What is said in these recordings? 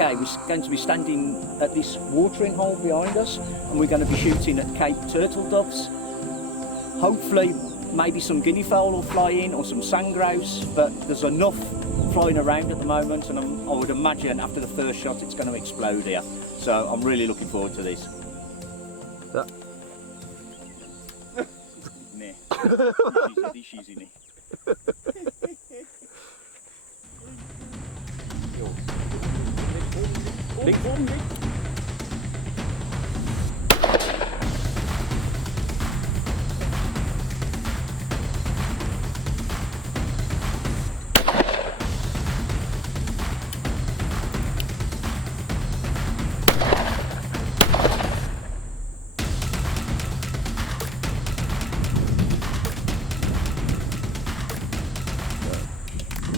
okay, we're going to be standing at this watering hole behind us, and we're going to be shooting at Cape turtle doves. Hopefully maybe some guinea fowl will fly in, or some sand grouse, but there's enough flying around at the moment, and I would imagine after the first shot it's going to explode here. So I'm really looking forward to this. This is in it. Big one, big.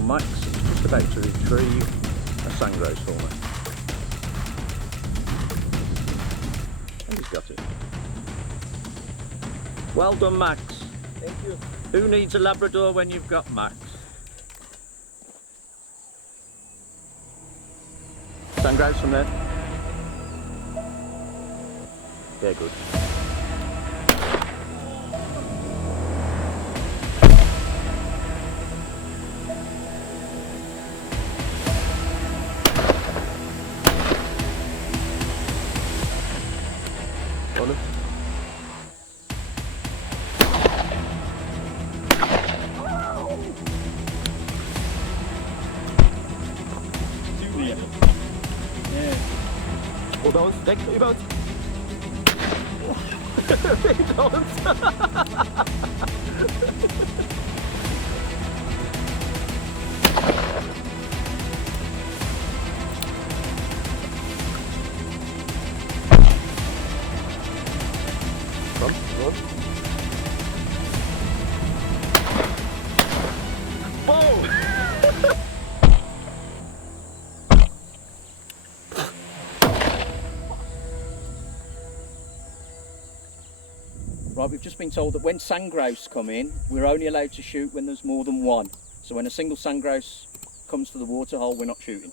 Max is just about to retrieve a sand grouse for me. And he's got it. Well done, Max. Thank you. Who needs a Labrador when you've got Max? Sand grouse from there. Yeah, good. Überhaupt, weg, überhaupt. Komm, los. Wow! Right, we've just been told that when sand grouse come in, we're only allowed to shoot when there's more than one. So when a single sand grouse comes to the water hole, we're not shooting.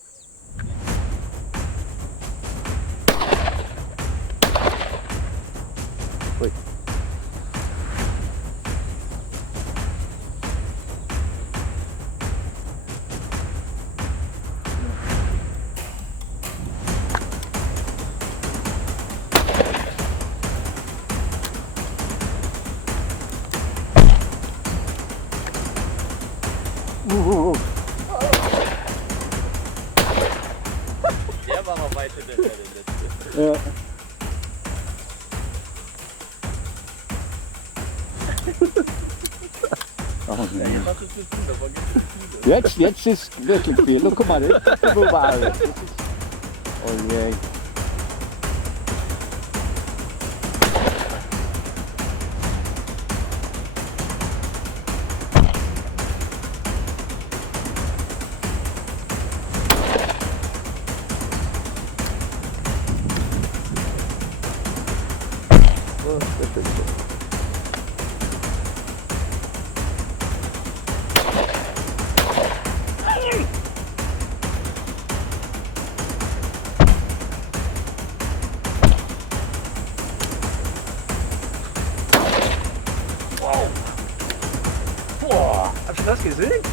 Wait. Der war noch weiter der letzte. Ja. Oh, nee. Jetzt ist wirklich viel. Guck mal, das ist überall. Oh je. Boah, hast du das gesehen?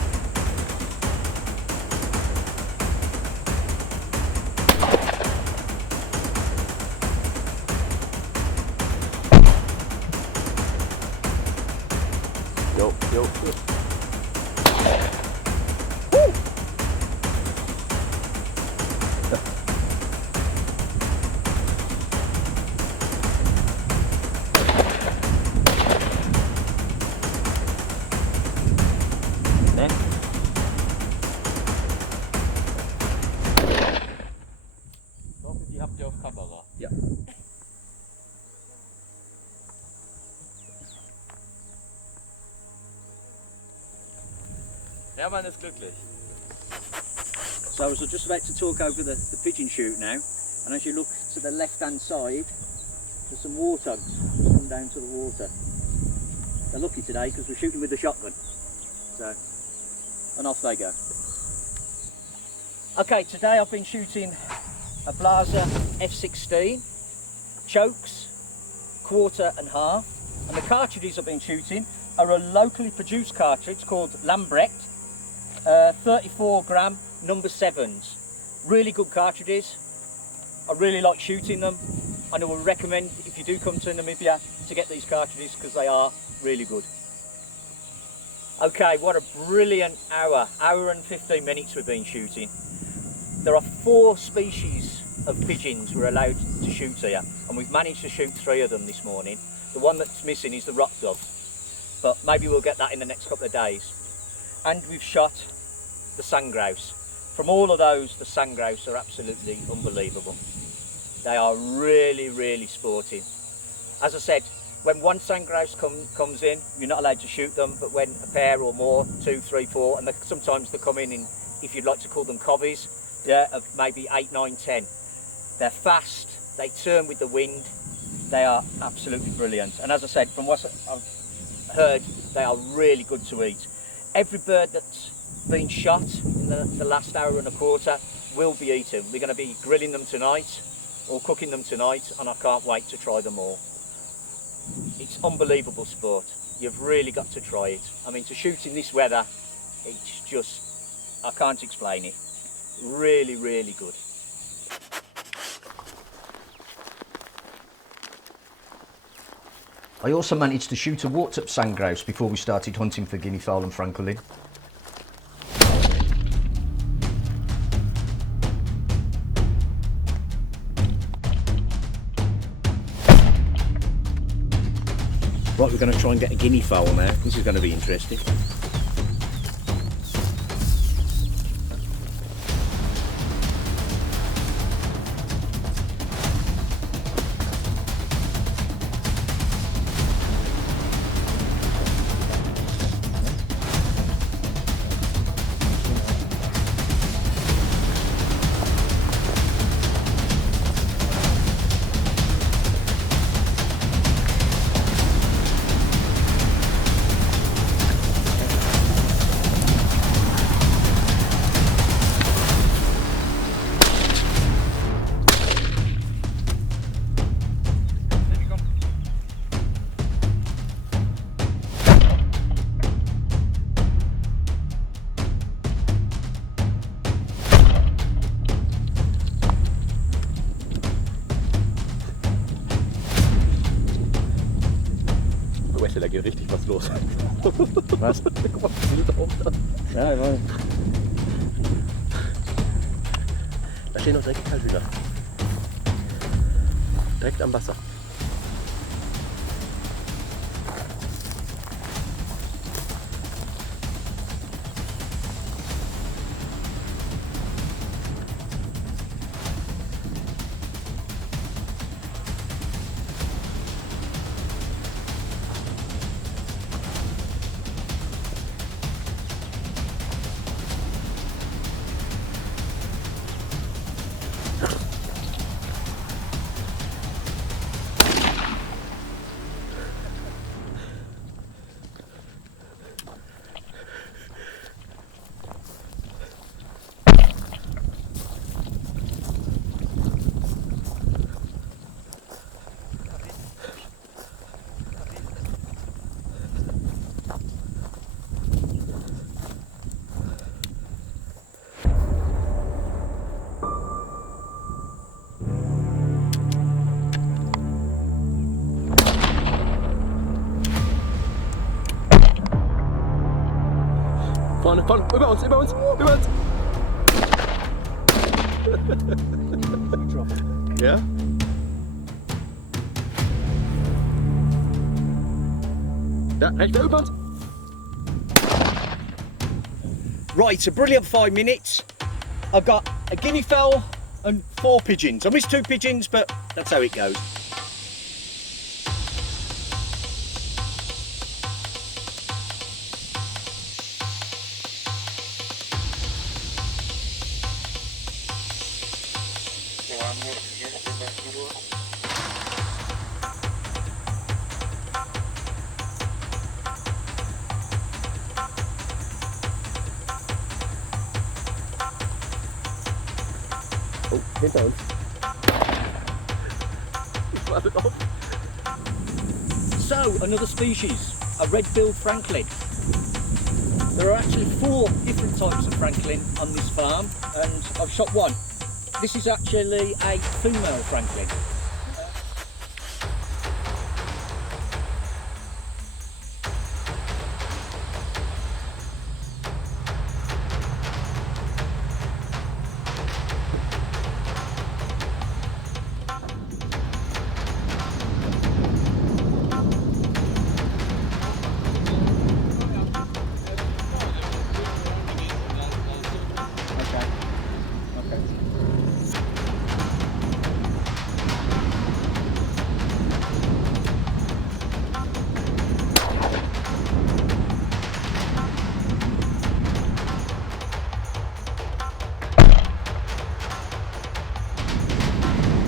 Jo, jo. Ne? Ich hoffe, die habt ihr auf Kamera. Ja. Der Mann ist glücklich. So I was just about to talk over the pigeon shoot now, and as you look to the left hand side, there's some warthogs come down to the water. They're lucky today because we're shooting with the shotgun. So, and off they go. Okay, today I've been shooting a Blaser F16, chokes, quarter and half, and the cartridges I've been shooting are a locally produced cartridge called Lambrecht, 34 gram number 7s. Really good cartridges. I really like shooting them, and I would recommend, if you do come to Namibia, to get these cartridges because they are really good. Okay, what a brilliant hour and 15 minutes we've been shooting. There are 4 species of pigeons we're allowed to shoot here, and we've managed to shoot 3 of them this morning. The one that's missing is the rock dove, but maybe we'll get that in the next couple of days. And we've shot the sand grouse. From all of those, the sand grouse are absolutely unbelievable. They are really, really sporting. As I said, when one sand grouse comes in, you're not allowed to shoot them, but when a pair or more, 2, 3, 4, and sometimes they come in, if you'd like to call them coveys, yeah, of maybe 8, 9, 10. They're fast, they turn with the wind, they are absolutely brilliant. And as I said, from what I've heard, they are really good to eat. Every bird that's been shot in the last hour and a quarter will be eaten. We're going to be grilling them tonight, or cooking them tonight, and I can't wait to try them all. It's unbelievable sport. You've really got to try it. I mean, to shoot in this weather, it's just, I can't explain it. Really, really good. I also managed to shoot a walked-up sand grouse before we started hunting for guinea fowl and francolin. Right, we're going to try and get a guinea fowl now. This is going to be interesting. Da geht richtig was los. Was? Ja, ich weiß. Da stehen noch direkt Kalthüter. Direkt am Wasser. Vorne, über uns, über uns, über uns. Ja? Da, rechts, über uns. Right, a brilliant 5 minutes. I've got a guinea fowl and 4 pigeons. I missed 2 pigeons, but that's how it goes. Oh, hinter uns. Ich warte auf. So, another species, a red-billed francolin. There are actually 4 different types of francolin on this farm, and I've shot one. This is actually a female francolin.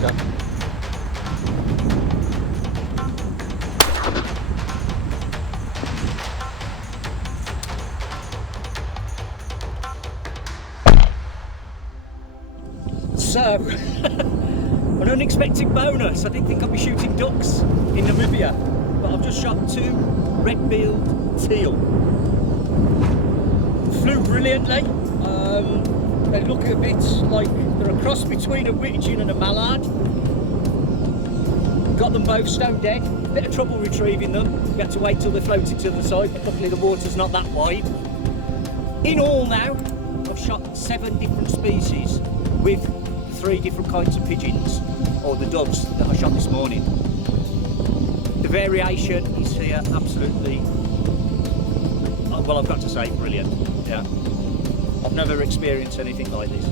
Ja. So, an unexpected bonus. I didn't think I'd be shooting ducks in Namibia, but I've just shot 2 red-billed teal. Flew brilliantly. They look a bit like they're a cross between a widgeon and a mallard. Got them both stone dead. Bit of trouble retrieving them. We had to wait till they floated to the side, but luckily the water's not that wide. In all now, I've shot 7 different species with 3 different kinds of pigeons, or the doves that I shot this morning. The variation is here absolutely, well, I've got to say, brilliant. Yeah, I've never experienced anything like this.